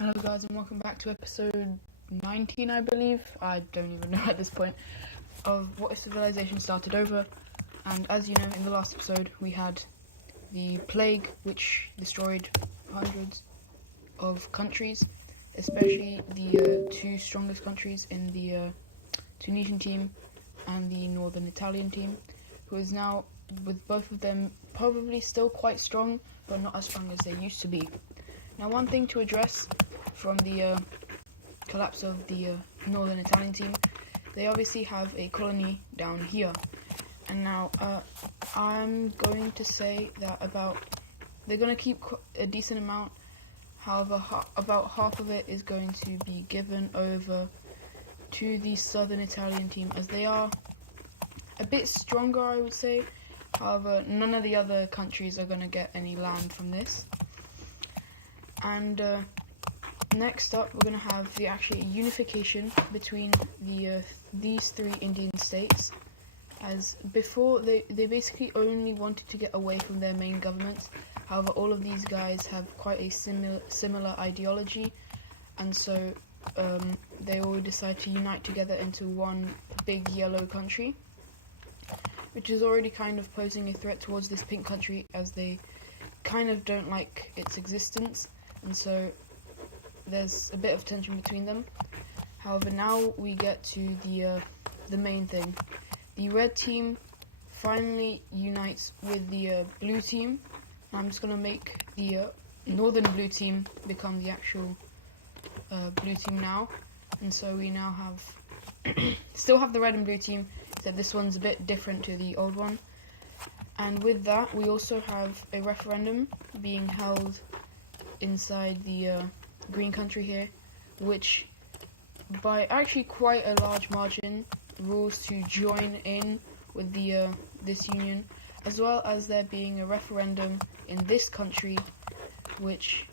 Hello guys and welcome back to episode 19, I believe. I don't even know at this point, of What If Civilization Started Over. And as you know, in the last episode we had the plague which destroyed hundreds of countries, especially the two strongest countries in the Tunisian team and the northern Italian team, who is now, with both of them, probably still quite strong, but not as strong as they used to be. Now, one thing to address from the collapse of the northern Italian team, they obviously have a colony down here. And now, I'm going to say that they're going to keep a decent amount. However, about half of it is going to be given over to the southern Italian team, as they are a bit stronger, I would say. However, none of the other countries are going to get any land from this. And next up, we're going to have the actual unification between these three Indian states. As before, they basically only wanted to get away from their main governments. However, all of these guys have quite a similar ideology, and so they all decide to unite together into one big yellow country, which is already kind of posing a threat towards this pink country, as they kind of don't like its existence, and so there's a bit of tension between them. However, now we get to the main thing. The red team finally unites with the blue team. I'm just going to make the northern blue team become the actual blue team now. And so we now have still have the red and blue team, except this one's a bit different to the old one. And with that, we also have a referendum being held inside the green country here, which by actually quite a large margin rules to join in with the this union, as well as there being a referendum in this country which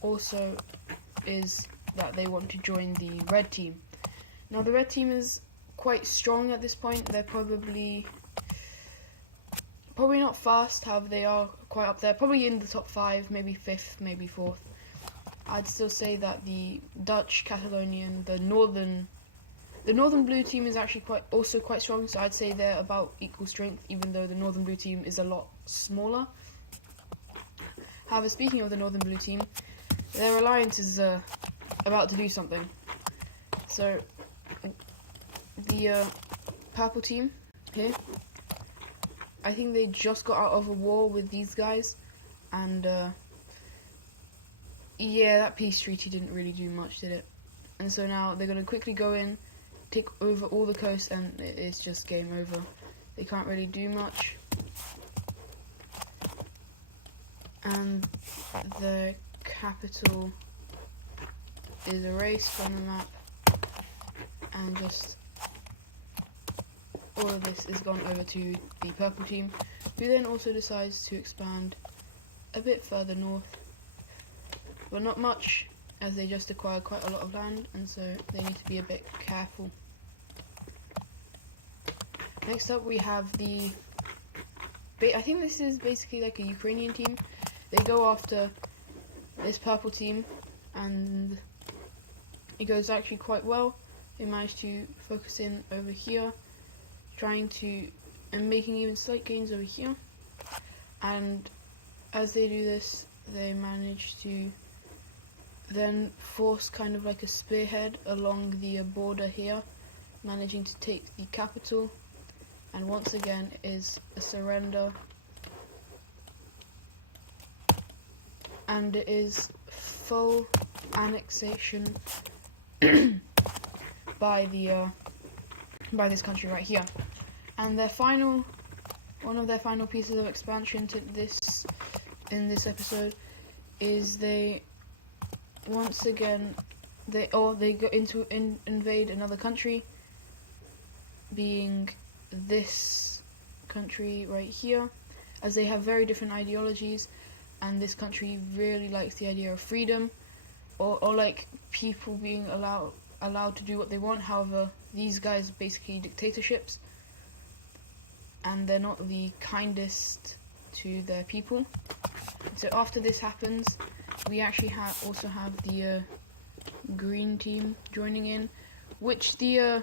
also is that they want to join the red team. Now, the red team is quite strong at this point. They're probably not fast, however they are quite up there, probably in the top 5, maybe 5th, maybe 4th. I'd still say that the Dutch, Catalonian, the northern blue team is actually quite strong, so I'd say they're about equal strength, even though the northern blue team is a lot smaller. However, speaking of the northern blue team, their alliance is about to do something. So the purple team here, I think they just got out of a war with these guys, and yeah, that peace treaty didn't really do much, did it? And so now they're going to quickly go in, take over all the coast, and it's just game over. They can't really do much. And the capital is erased from the map, and just all of this is gone over to the purple team, who then also decides to expand a bit further north, but not much, as they just acquired quite a lot of land, and so they need to be a bit careful. Next up, we have I think this is basically like a Ukrainian team. They go after this purple team, and it goes actually quite well. They manage to focus in over here, and making even slight gains over here. And as they do this, they manage to then force kind of like a spearhead along the border here, managing to take the capital, and once again is a surrender, and it is full annexation by this country right here. And one of their final pieces of expansion to in this episode is they once again they go into invade another country, being this country right here, as they have very different ideologies, and this country really likes the idea of freedom, or like people being allowed to do what they want. However, these guys are basically dictatorships, and they're not the kindest to their people. So after this happens, we actually also have the green team joining in, which the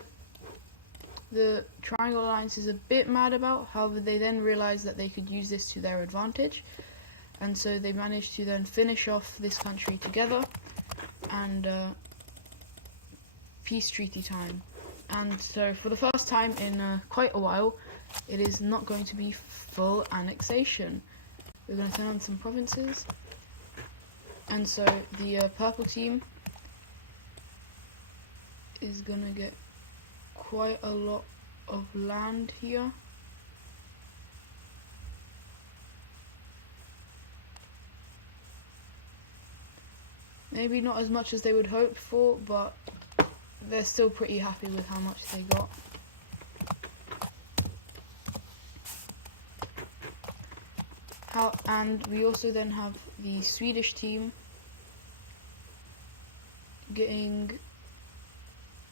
Triangle Alliance is a bit mad about. However, they then realized that they could use this to their advantage, and so they managed to then finish off this country together, and peace treaty time. And so for the first time in quite a while, it is not going to be full annexation. We're going to turn on some provinces, and so the purple team is going to get quite a lot of land here. Maybe not as much as they would hope for, but they're still pretty happy with how much they got. And we also then have the Swedish team getting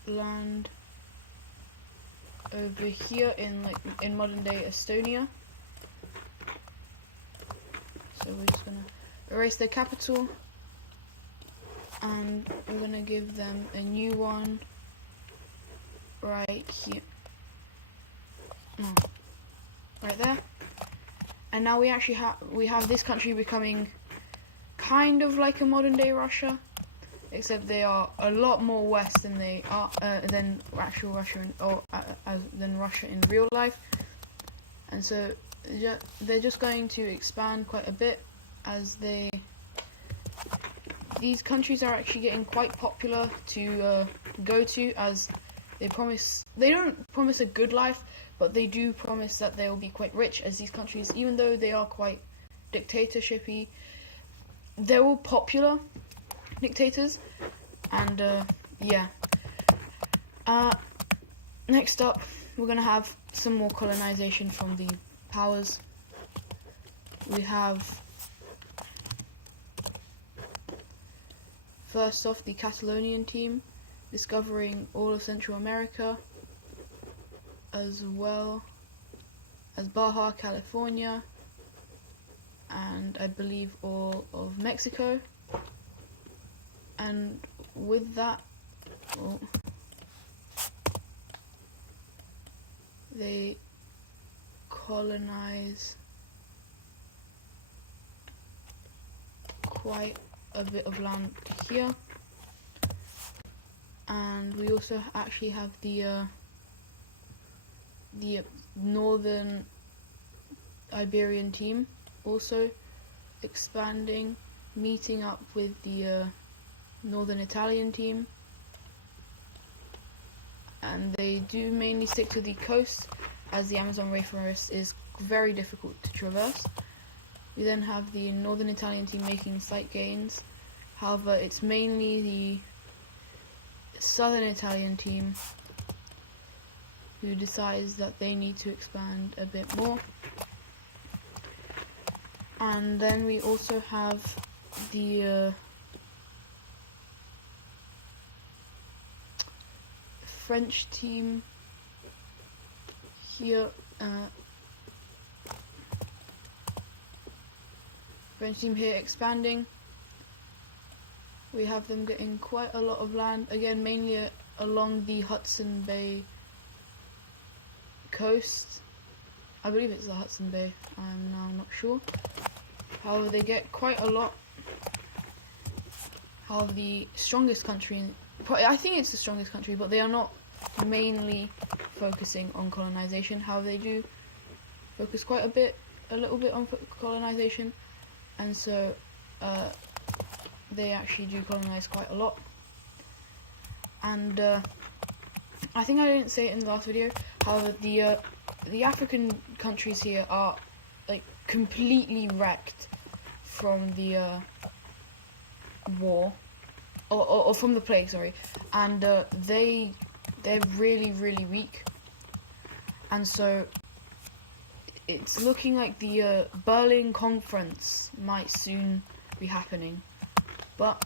land over here in modern day Estonia. So we're just gonna erase their capital, and we're gonna give them a new one right here. No, right there. And now we actually have this country becoming kind of like a modern day Russia, except they are a lot more west than they are than actual Russia than Russia in real life. And so they're just going to expand quite a bit as these countries are actually getting quite popular to go to, as they don't promise a good life, but they do promise that they will be quite rich, as these countries, even though they are quite dictatorshipy, they're all popular dictators. And yeah. Next up, we're going to have some more colonization from the powers. We have, first off, the Catalonian team discovering all of Central America, as well as Baja California, and I believe all of Mexico. And with that, they colonize quite a bit of land here. And we also actually have the northern Iberian team also expanding, meeting up with the northern Italian team, and they do mainly stick to the coast, as the Amazon rainforest is very difficult to traverse. We then have the northern Italian team making slight gains. However, it's mainly the southern Italian team who decides that they need to expand a bit more. And then we also have the French team here. French team here expanding. We have them getting quite a lot of land, again mainly along the Hudson Bay coast. I believe it's the Hudson Bay, I'm now not sure. However, they get quite a lot. However, the strongest country, I think it's the strongest country, but they are not mainly focusing on colonization. However, they do focus quite a little bit on colonization, and so they actually do colonize quite a lot. And I think I didn't say it in the last video, however, the African countries here are like completely wrecked from the war, or from the plague, sorry, and they're really weak, and so it's looking like the Berlin Conference might soon be happening, but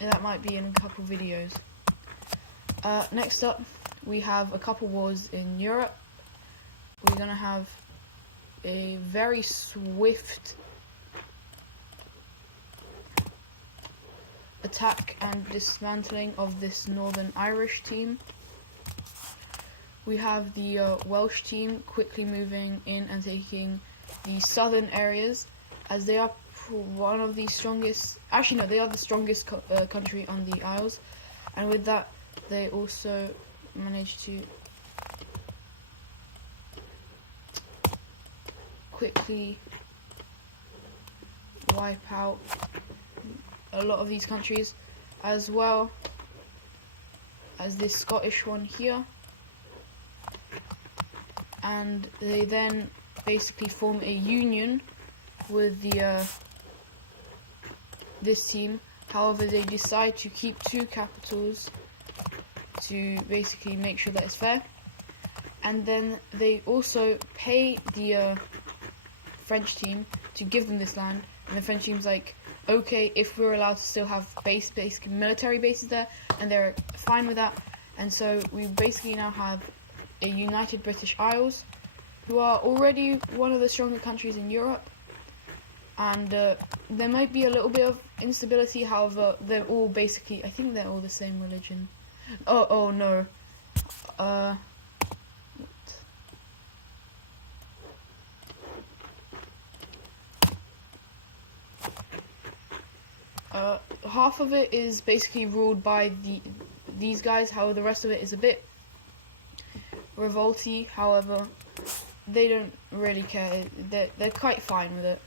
that might be in a couple videos. Next up, we have a couple wars in Europe. We're gonna have a very swift attack and dismantling of this Northern Irish team. We have the Welsh team quickly moving in and taking the southern areas, as they are one of the strongest, actually no, they are the strongest country on the Isles, and with that they also managed to quickly wipe out a lot of these countries, as well as this Scottish one here. And they then basically form a union with the this team. However, they decide to keep two capitals to basically make sure that it's fair. And then they also pay the French team to give them this land, and the French team's like, okay, if we're allowed to still have basic military bases there, and they're fine with that. And so we basically now have a united British Isles, who are already one of the stronger countries in Europe, and there might be a little bit of instability. However, they're all basically, I think they're all the same religion. Oh no, half of it is basically ruled by these guys. However, the rest of it is a bit revolty. However, they don't really care. They're quite fine with it.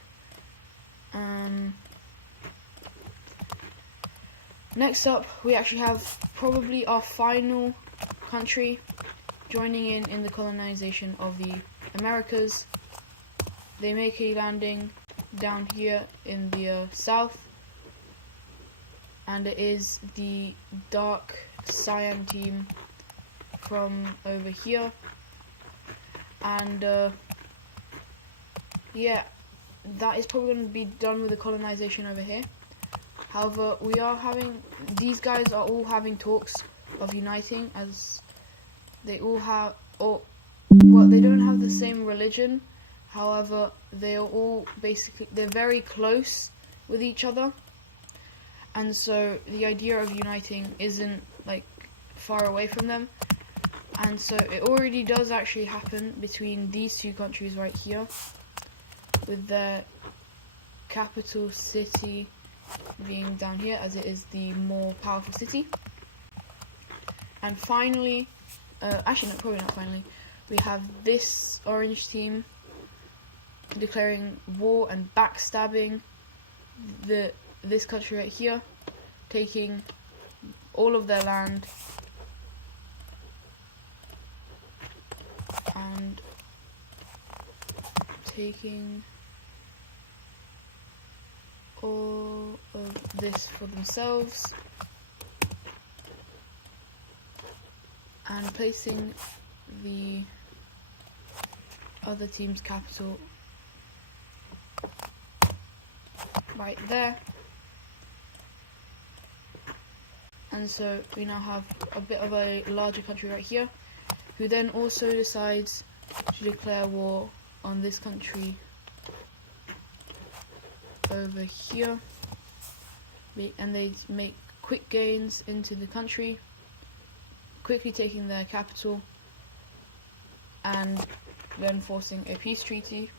Next up, we actually have probably our final country joining in the colonization of the Americas. They make a landing down here in the south, and it is the Dark Cyan team from over here. And yeah, that is probably going to be done with the colonization over here. However, these guys are all having talks of uniting, as they all have, well, they don't have the same religion. However, they are all basically, they're very close with each other, and so the idea of uniting isn't like far away from them. And so it already does actually happen between these two countries right here, with their capital city being down here, as it is the more powerful city. And finally, actually no, probably not finally, we have this orange team declaring war and backstabbing this country right here, taking all of their land and taking all of this for themselves, and placing the other team's capital right there. And so we now have a bit of a larger country right here, who then also decides to declare war on this country over here, and they make quick gains into the country, quickly taking their capital and then forcing a peace treaty.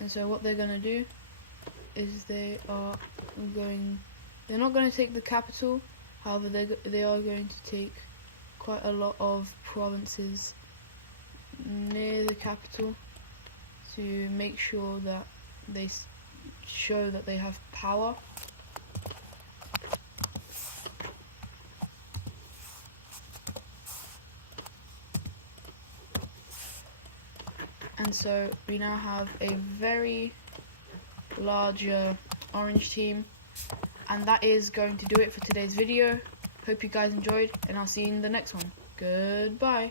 And so what they're going to do is they're not going to take the capital. However, they are going to take quite a lot of provinces near the capital to make sure that they show that they have power. And so we now have a very large orange team, and that is going to do it for today's video. Hope you guys enjoyed, and I'll see you in the next one. Goodbye.